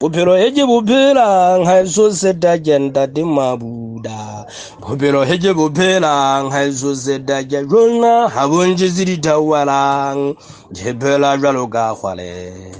Bophelo heke bo phelang ha eso seta kenta te mabuda. Bophelo heke bo phelang ha eso seta ke rona ha bontjese dithawalang ke phela jwalo ka kgwale.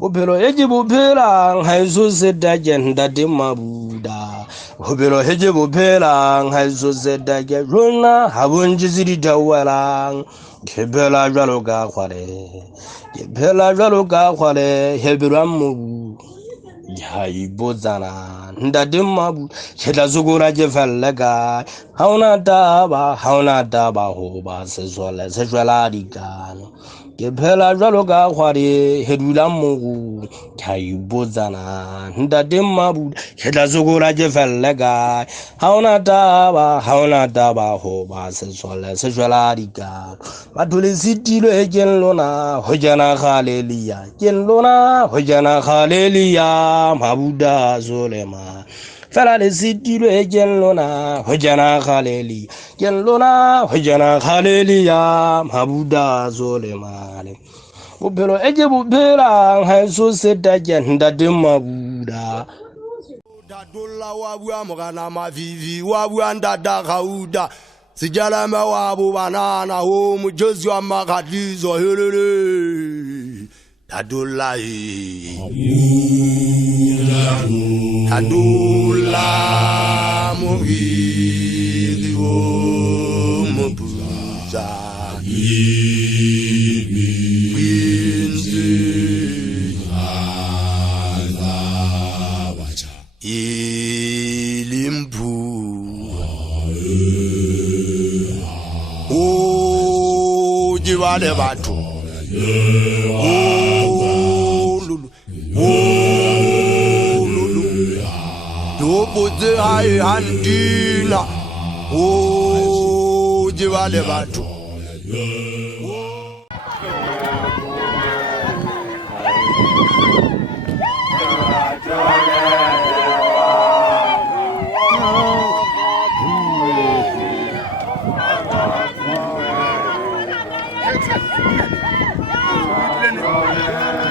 Bophelo heke bo phelang ha eso seta kenta te mabuda. Bophelo heke bo phelang ha eso seta ke rona ha bontjese dithawalang ke phela jwalo ka kgwale. Ke phela jwalo ka kgwale hebelwa mobu. Bozana Ndadimabu Chetazugura Jefalaga Hauna daba hoba Sezola Sejaladigan Gepela Jaloga Hwari Hedula Mugu Bozana Ndadimabu Chetazugura Jefalaga Hauna daba hoba Sezola Sejaladigan Batuli Sitilo Ejen Lona Hojana Halelia Jen Lona Hojana Halelia Mabuda Zolema Fela de Sitilo Ejen Lona Hojana Haleli Jen Lona Hojana Halelia Mabuda Zolema Bupelo Eje Bupela Hanso Seta Jenda de Mabuda Dadula wabua mgana mavivi wabua ndada kauda Sijala mewabu banana homu jozi wa makadizo helele Dadula Dadula muhidi homu buza Ilimpu Oh jivale batu Oh lulu Oh lulu Doboze hai handina Oh jivale batu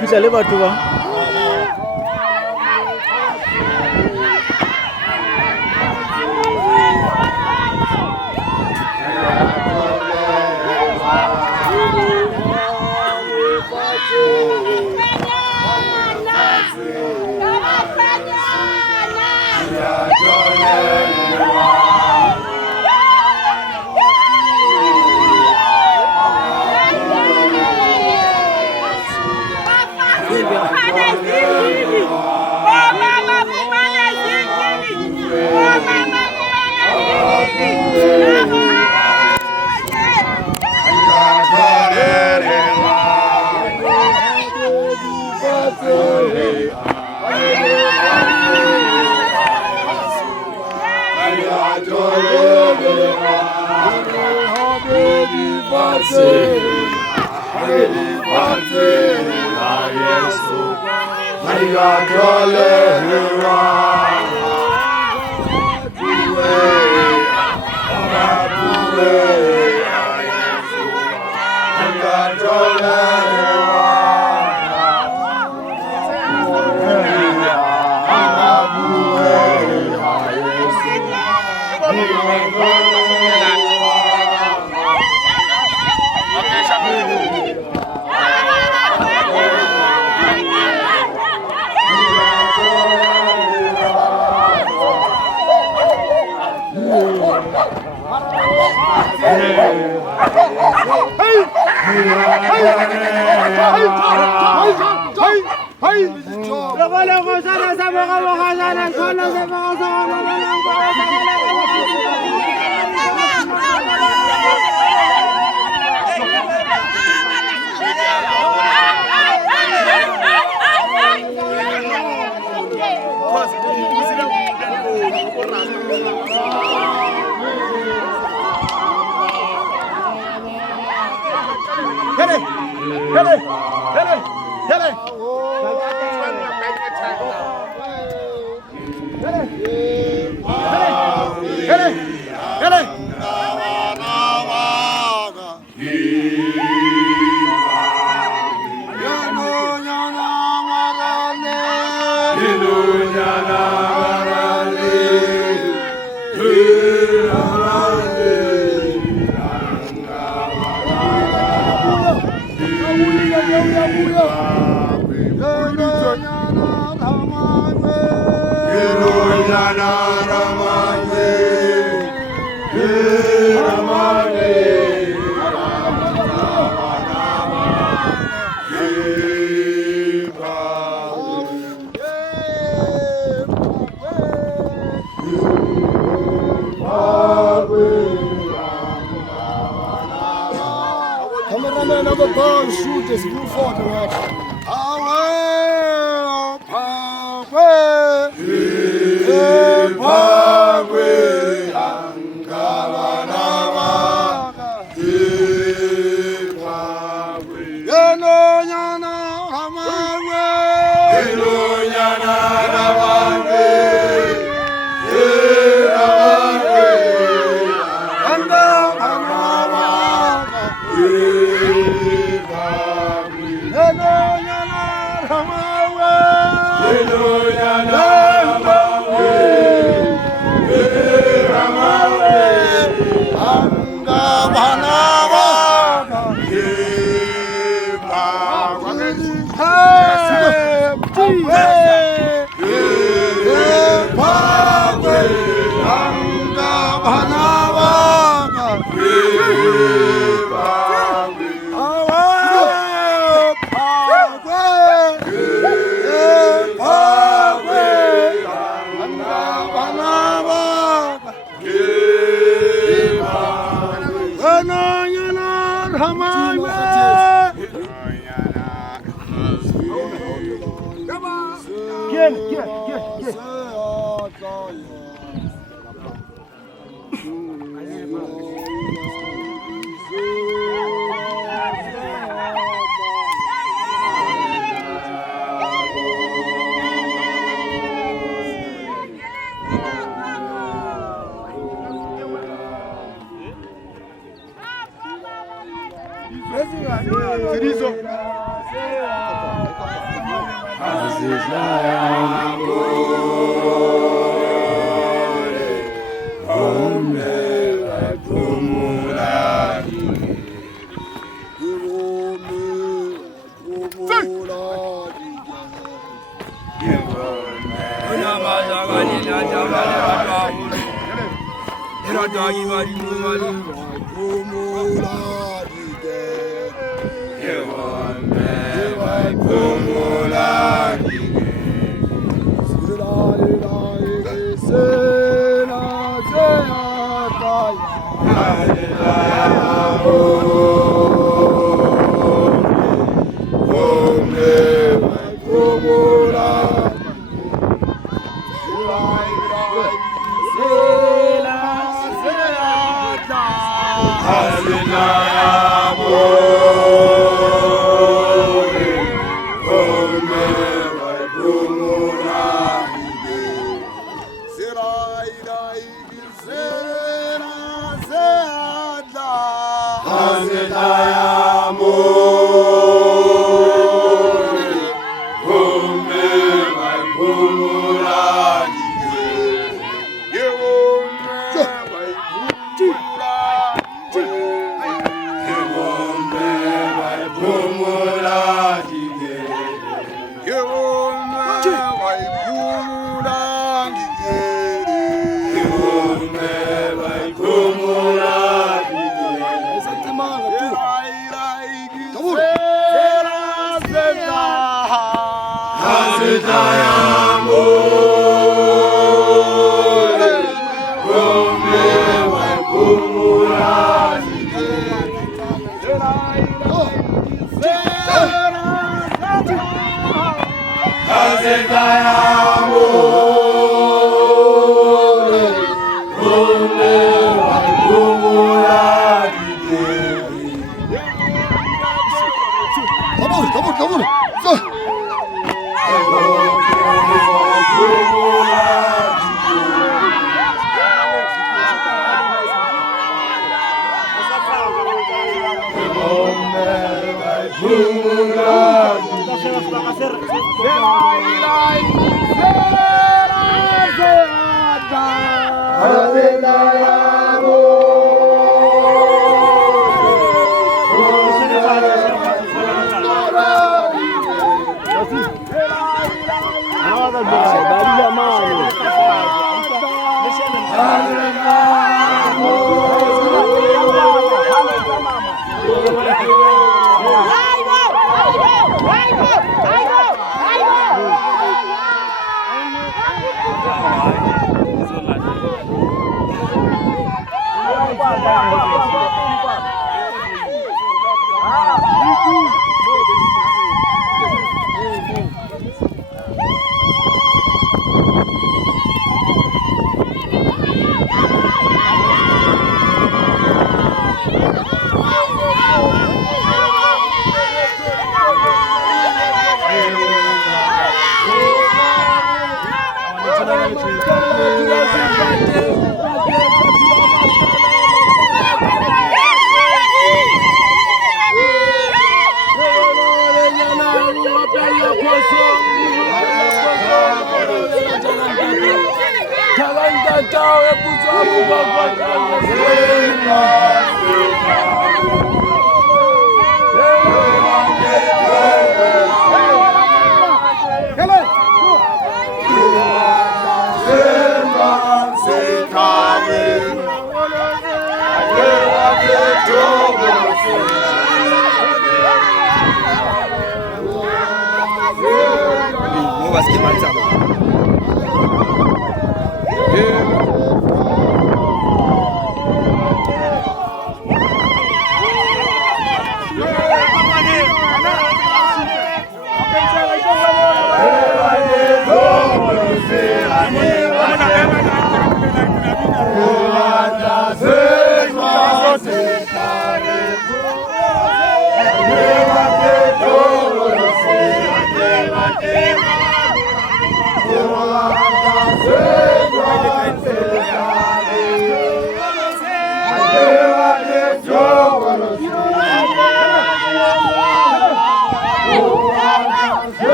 Bisa lewat tu bang. Cameraman of the ball shooters, move forward.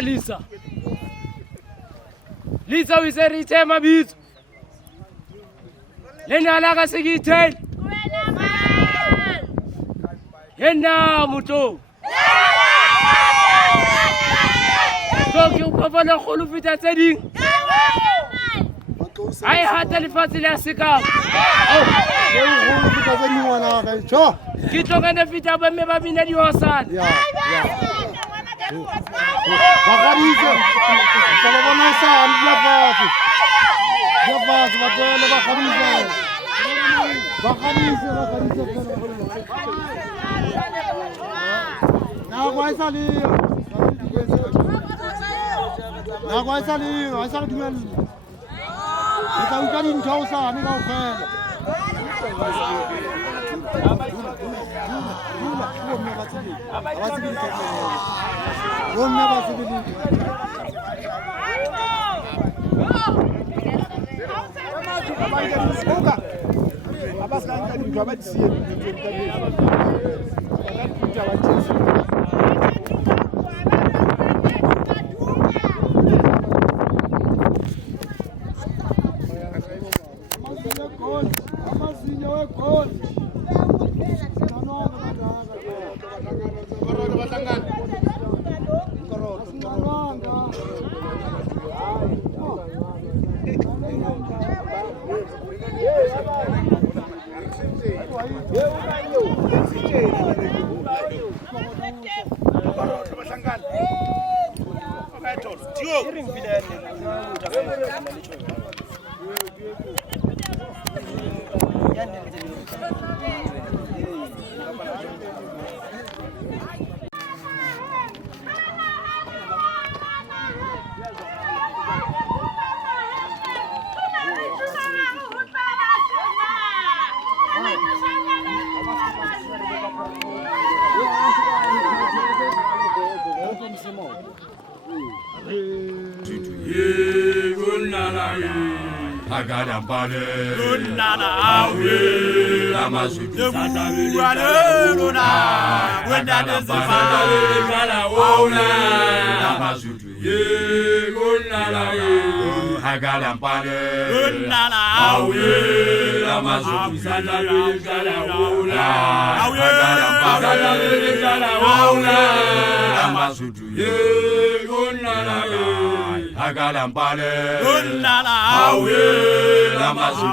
Lisa. Lisa we say return mabitso. Lena la ka segithel. Yena motho. So ke upapa la kholo fita tse ding. Ai hata lefatshe la seka. Ke kholo fita tse ding wana ga tsho. Ke tlo kana fita ba me ba bina di hosana. Bakadise. Sababona sana diyafazi. Diyafazi batwele bakadise. Bakadise. Nagwaisaliyo, aisali dumeli. Ita ukali ntausa ni kaufela. Agadampane, Nana, Awe, Amazu, Luna, when that is the Fana, Amazu, Nana, Agadampane, Nana, Awe, Amazu, Amazu, Agadampane, Nana, Awe, Amazu,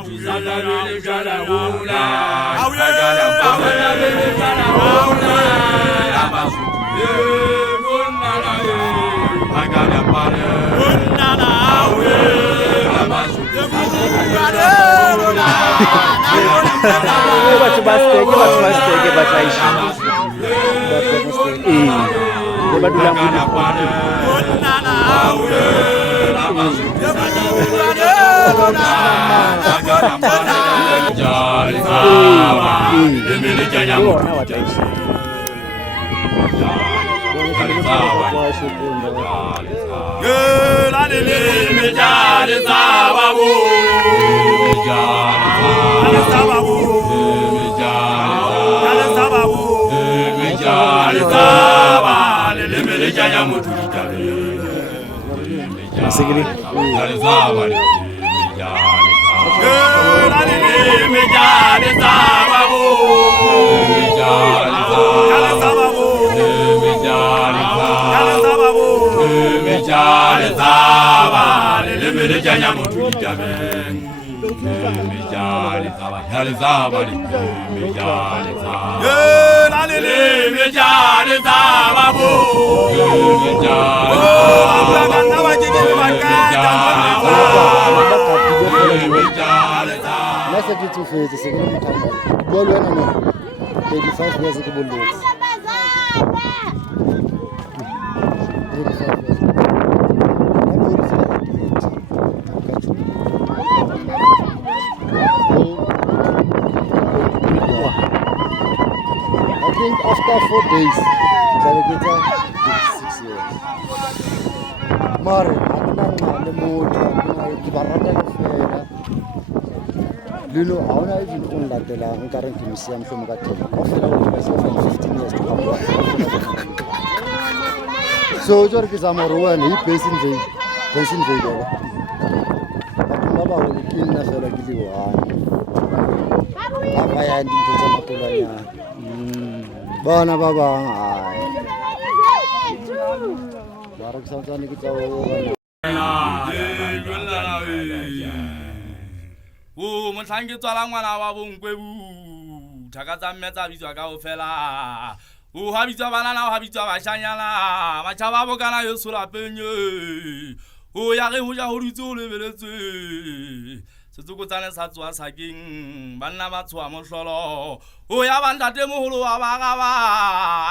Agadampane, After 4 days, Zalagita 6 years. Mare, Anang, the mood, Kibarata, Lulu, Auna is in Unlatela, and currently Museum from Gato. Myself from 15 years to come. So, George is Amaro and he pays in the video. Baba will kill Nasala Gidiwa. Papa and into Zamapulaya. Bana baba barak samsani kita Monsangi tswala ngwana wa bonkwebu thaka tsa mmetsa bitswa ka ofela O habitsa banana o habitsa bashanyana matjhaba bokana yo sola penye o ya ge hoja ho ditse o lebeletse setsokotsane sa tswa sakeng banna ba tswa mohlolo o ya bandate moholo wa bagaba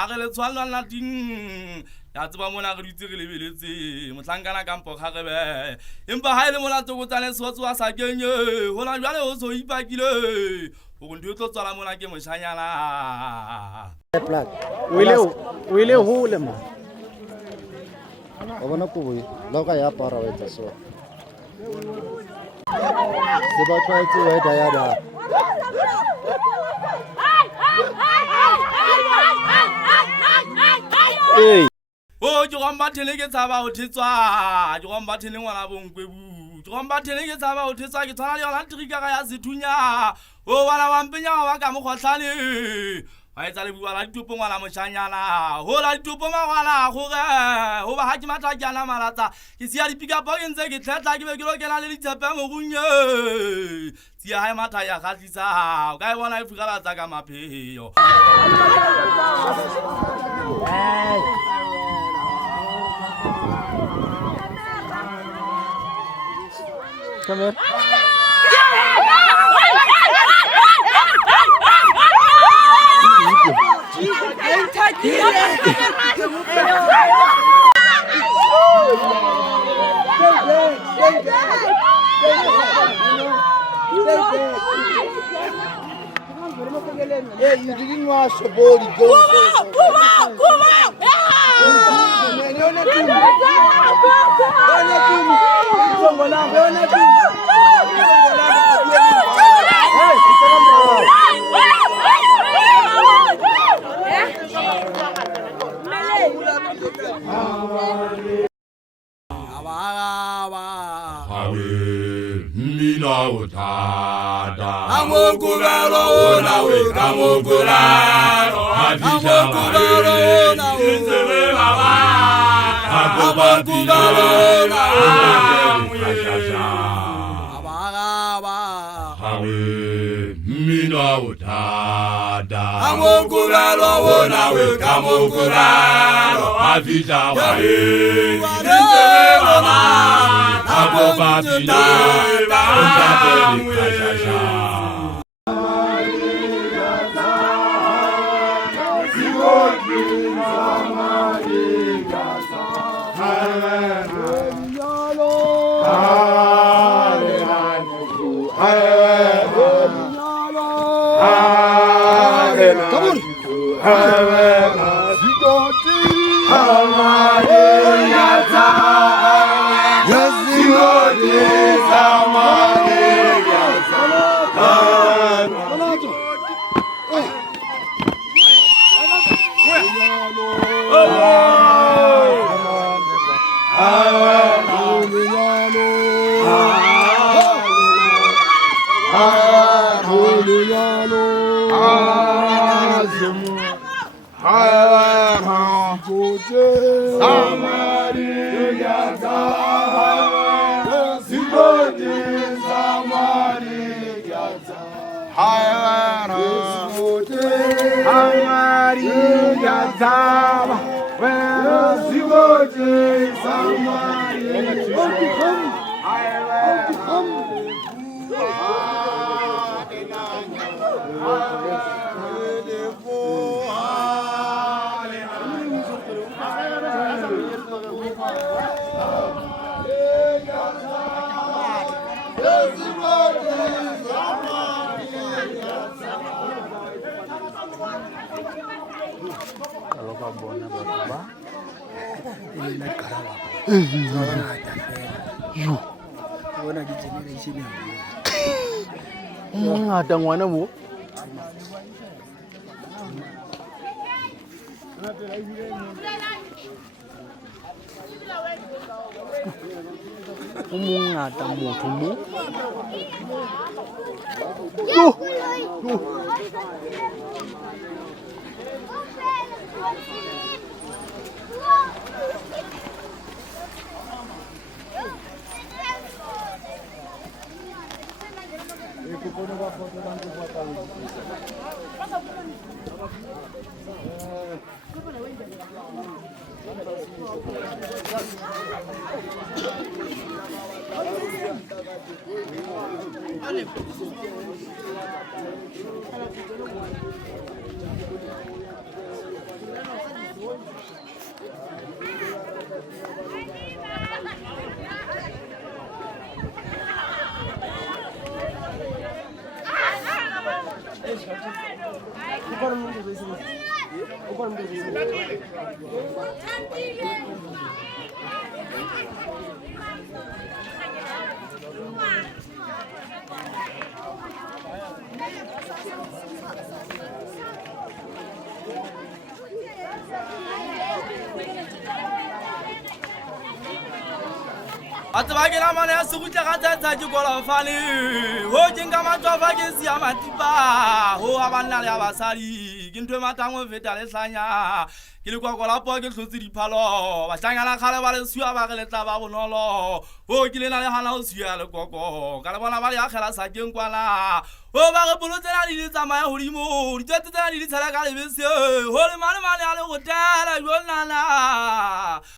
a ge le tshwana nating ya tseba mona re ditse re lebeletse mohlankana kampo kgagebe empa ha ile mona tsokotsane se tswa sakeng hona jwale o so ipakile o ntwe tlo tswala mona ke moshanyana o ile hole ma wa bona ko boe la ka ya para wa etsa so se ba tshwaetse wa da ya da o ke gomba thele ke tsaba o thetswa ke gomba thele ngwana bonkwebu ke gomba thele ke tsaba o thetswa ke tshwana le yona trika ga ya sethunya o wala wa mpenya wa ka mogwahlane wa etsa le bua la ditopo ngwana moshanyana ho la ditopo magwana gore ho ba ha ke matla ke ana malatsa ke sia dipika po ke ntse ke tletla ke be ke lokela le ditshepe mogunye sia ha matha ya khatlisa o ka e bona e fukalatsa ka mapheo Come here. Hey, you didn't wash your body. Go. Mina utada amokubalo nawe kamokubalo amokubalo nawe baba amokubalo nawe baba mina utada amokubalo nawe kamokubalo afisa wae baba Abo babila, undabeli kashasha. Ngata ngwana mo o mongata motho mo Atbagela mana sugutla kata taji kola fani ho jinga matwa fagesi ya matiba ho abanna ya basali kintwe matango vetale hlanya kilekwa kola po ke hlotsi diphalo ba hlanyana khale ba le suya ba gele tla ba bonolo ho kilena le hana ho suya le kokoko ka le bona ba le akhela sa keng kwala ho ba re bolotsela di tsamaya hodimo di tsetsela di tshela ka lebese ho le mane mane a le go tala jona